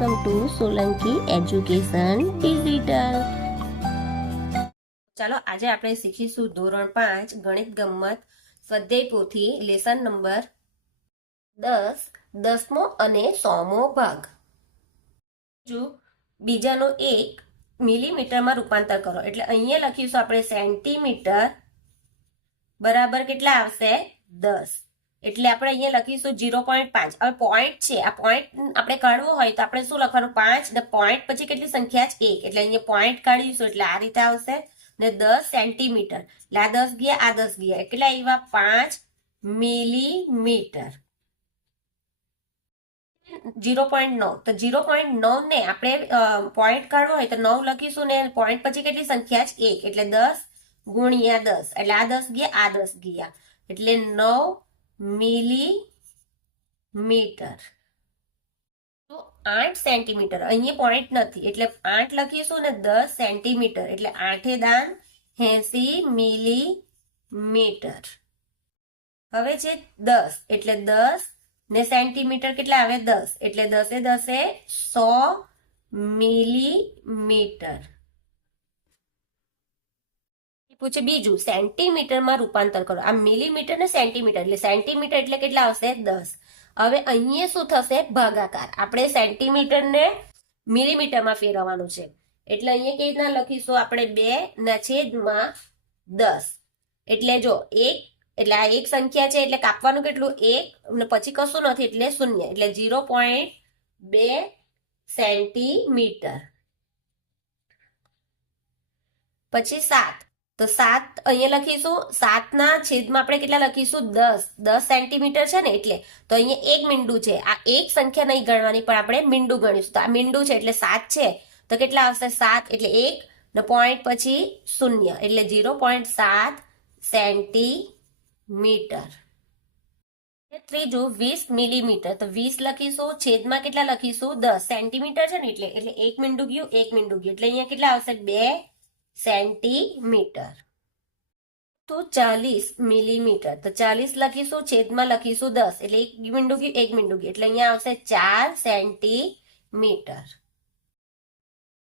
Welcome to Solanki education digital. ચાલો આજે આપણે શીખીશું ધોરણ 5 ગણિત ગમ્મત સ્વાધ્યાય પોથી લેસન નંબર 10 10મો અને 100મો ભાગ. બીજાનો 1 મિલીમીટરમાં રૂપાંતર કરો. એટલે અહીંયા લખીશું આપણે સેન્ટીમીટર બરાબર કેટલા આવશે 10. એટલે આપણે અહીંયા લખીશું 0.5. હવે પોઈન્ટ છે, આ પોઈન્ટ આપણે કાઢવો હોય તો આપણે શું લખવાનું 5 ને પોઈન્ટ પછી કેટલી સંખ્યા છે 1. એટલે અહીંયા પોઈન્ટ કાઢીશું એટલે આ રીતે આવશે ને 10 સેન્ટીમીટર. એટલે આ 10 ગયા, આ 10 ગયા, એટલે આવ્યા 5 મિલીમીટર. 0.9 તો 0.9 ને આપણે પોઈન્ટ કાઢવો હોય તો 9 લખીશું ને પોઈન્ટ પછી કેટલી સંખ્યા છે 1. એટલે 10 ગુણ્યા 10 એટલે આ 10 ગયા, આ 10 ગયા, એટલે 9 મિલીમીટર. તો 8 સેન્ટીમીટર. અહીંયા પોઈન્ટ નથી એટલે 8 લખીશું ને 10 સેન્ટીમીટર એટલે 8 દાન 80 મિલીમીટર. હવે છે 10 એટલે 10 ને સેન્ટીમીટર કેટલા આવે 10 એટલે 10 10 100 મિલીમીટર. પૂછે બીજું સેન્ટીમીટરમાં રૂપાંતર કરો. આ મિલીમીટર ને સેન્ટીમીટર એટલે સેન્ટીમીટર એટલે કેટલા આવશે 10. હવે અહીંયા શું થશે ભાગાકાર. આપણે સેન્ટીમીટર ને મિલીમીટરમાં ફેરવવાનું છે એટલે અહીંયા કેવી રીતના લખીશું આપણે 2/10. એટલે જો 1 એટલે આ એક સંખ્યા છે એટલે કાપવાનું કેટલું 1 ને પછી કશું નથી એટલે 0 એટલે 0.2 સેન્ટીમીટર. પછી 7 તો 7 અહીંયા લખીશું 7 ના છેદમાં આપણે કેટલા લખીશું 10 સેન્ટીમીટર છે ને એટલે તો અહીંયા એક મીંડું છે. આ એક સંખ્યા નહીં ગણવાની પણ આપણે મીંડું ગણીશું. તો આ મીંડું છે એટલે 7 છે તો કેટલા આવશે 7 એટલે 1 ને પોઈન્ટ પછી 0 એટલે 0.7 સેન્ટીમીટર. ત્રીજું 20 મિલીમીટર તો 20 લખીશું છેદમાં કેટલા લખીશું 10 સેન્ટીમીટર છે ને એટલે એક મીંડું ગયું, એક મીંડું ગયું એટલે અહીંયા કેટલા આવશે 2 સેન્ટીમીટર. તો 40 મિલીમીટર તો 40 લખીશું છેદમાં લખીશું 10 એટલે એક મીંડું ગયું, એક મીંડું ગયું એટલે અહીંયા આવશે 4 સેન્ટીમીટર.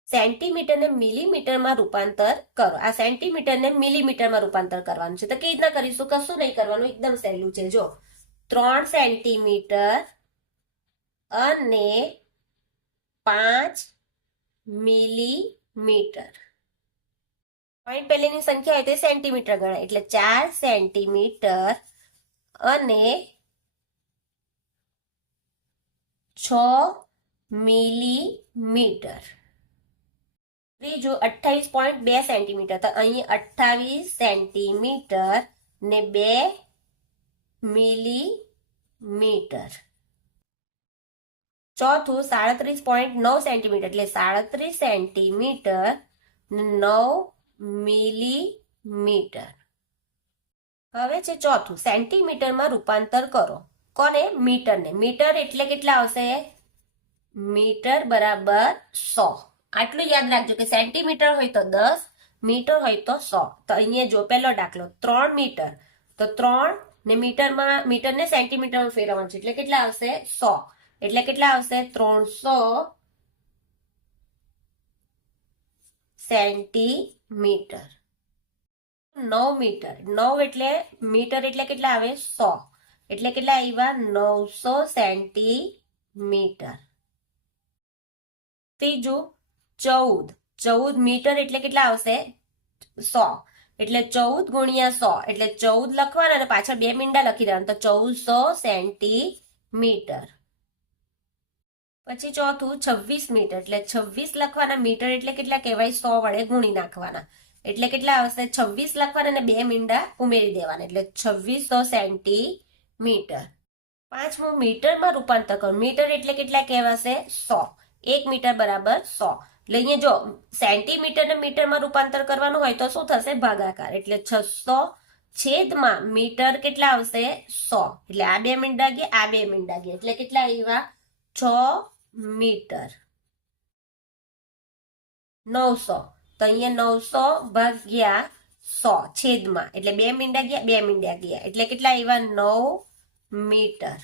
સેન્ટીમીટરને મિલીમીટરમાં રૂપાંતર કરો. આ સેન્ટીમીટરને મિલીમીટરમાં રૂપાંતર કરવાનું છે તો કેવી રીતના કરીશું? કશું નહીં કરવાનું, એકદમ સહેલું છે. જો 3 સેન્ટીમીટર અને 5 મિલીમીટર. પોઈન્ટ પહેલીની સંખ્યા હોય તે સેન્ટીમીટર ગણાય એટલે 4 સેન્ટીમીટર અને 6 મિલીમીટર. ત્રીજું 28.2 સેન્ટીમીટર તો અહીં 28 સેન્ટીમીટર ને 2 મિલીમીટર. ચોથું 37.9 સેન્ટીમીટર એટલે 37 સેન્ટીમીટર ને 9 મિલીમીટર. હવે છે ચોથું સેન્ટીમીટરમાં રૂપાંતર કરો. કોને? મીટરને. મીટર એટલે કેટલા આવશે? મીટર બરાબર 100. આટલું યાદ રાખજો કે સેન્ટીમીટર હોય તો 10, મીટર હોય તો 100. તો અહીંયા જો પહેલો દાખલો 3 મીટર તો 3 ને મીટરને સેન્ટીમીટરમાં ફેરવવાનું છે એટલે કેટલા આવશે 100 એટલે કેટલા આવશે 300 સેન્ટીમીટર. 9 મીટર 9 એટલે મીટર એટલે કેટલા આવે 100 એટલે કેટલા આવ્યા 900 સેન્ટીમીટર. ત્રીજું 14 મીટર એટલે કેટલા આવશે 100 એટલે 14 ગુણ્યા 100 એટલે 14 લખવાના અને પાછળ 2 મીંડા લખી દેવાના તો 1400 સેન્ટીમીટર. પછી ચોથું 26 મીટર એટલે 26 લખવાના, મીટર એટલે કેટલા કહેવાય 100 વડે ગુણી નાખવાના એટલે કેટલા આવશે 26 લખવાના અને 2 મીંડા ઉમેરી દેવાના એટલે 2600 સેન્ટીમીટર. પાંચમું મીટરમાં રૂપાંતર કરો. મીટર એટલે કેટલા કહેવાશે 100. 1 મીટર બરાબર 100. એટલે અહીંયા જો સેન્ટીમીટર ને મીટરમાં રૂપાંતર કરવાનું હોય તો શું થશે ભાગાકાર એટલે 600 છેદમાં મીટર કેટલા આવશે 100 એટલે આ 2 મીંડા ગયા, આ 2 મીંડા ગયા એટલે કેટલા આવ્યા 6 મીટર. 900 તો અહીંયા 900 ભાગ્યા 100 છેદમાં એટલે 2 મીંડા ગયા, 2 મીંડા ગયા એટલે કેટલા આવ્યા 9 મીટર.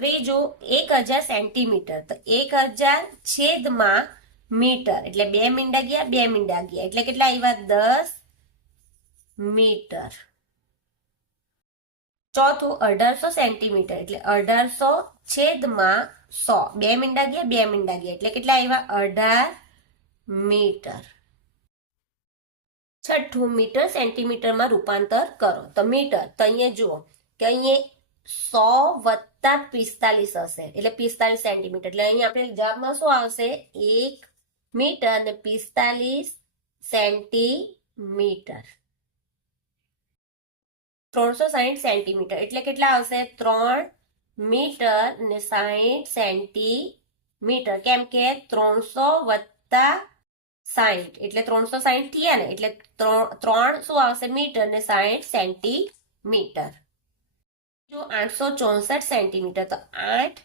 ત્રીજું 1000 સેન્ટીમીટર, તો 1000 છેદમાં મીટર એટલે 2 મીંડા ગયા 2 મીંડા ગયા એટલે કેટલા આવ્યા 10 મીટર. ચોથું 1800 સેન્ટીમીટર એટલે 1800 છેદમાં 100, 2 મીંડા ગયા 2 મીંડા ગયા એટલે કેટલા આવ્યા 18 મીટર. છઠ્ઠું મીટર સેન્ટીમીટરમાં રૂપાંતર કરો, તો મીટર તો અહીંયા જુઓ કે અહીંયા 100 વત્તા 45 હશે એટલે 45 સેન્ટીમીટર એટલે અહીંયા આપણે જવાબમાં શું આવશે 1 મીટર અને 45 સેન્ટીમીટર. 360 સેન્ટીમીટર એટલે કેટલા આવશે 3 મીટર ને 60 સેન્ટીમીટર, કેમ કે 300 વત્તા 60 એટલે 360 થયા ને એટલે 3 શું આવશે મીટર ને 60 સેન્ટીમીટર. જો 864 સેન્ટીમીટર તો 8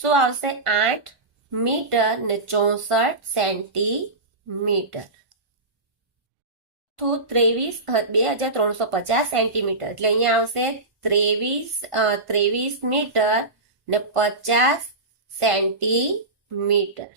શું આવશે 8 મીટર ને 64 સેન્ટીમીટર. 2350 સેન્ટીમીટર એટલે અહીંયા આવશે 23 મીટર ને 50 સેન્ટીમીટર.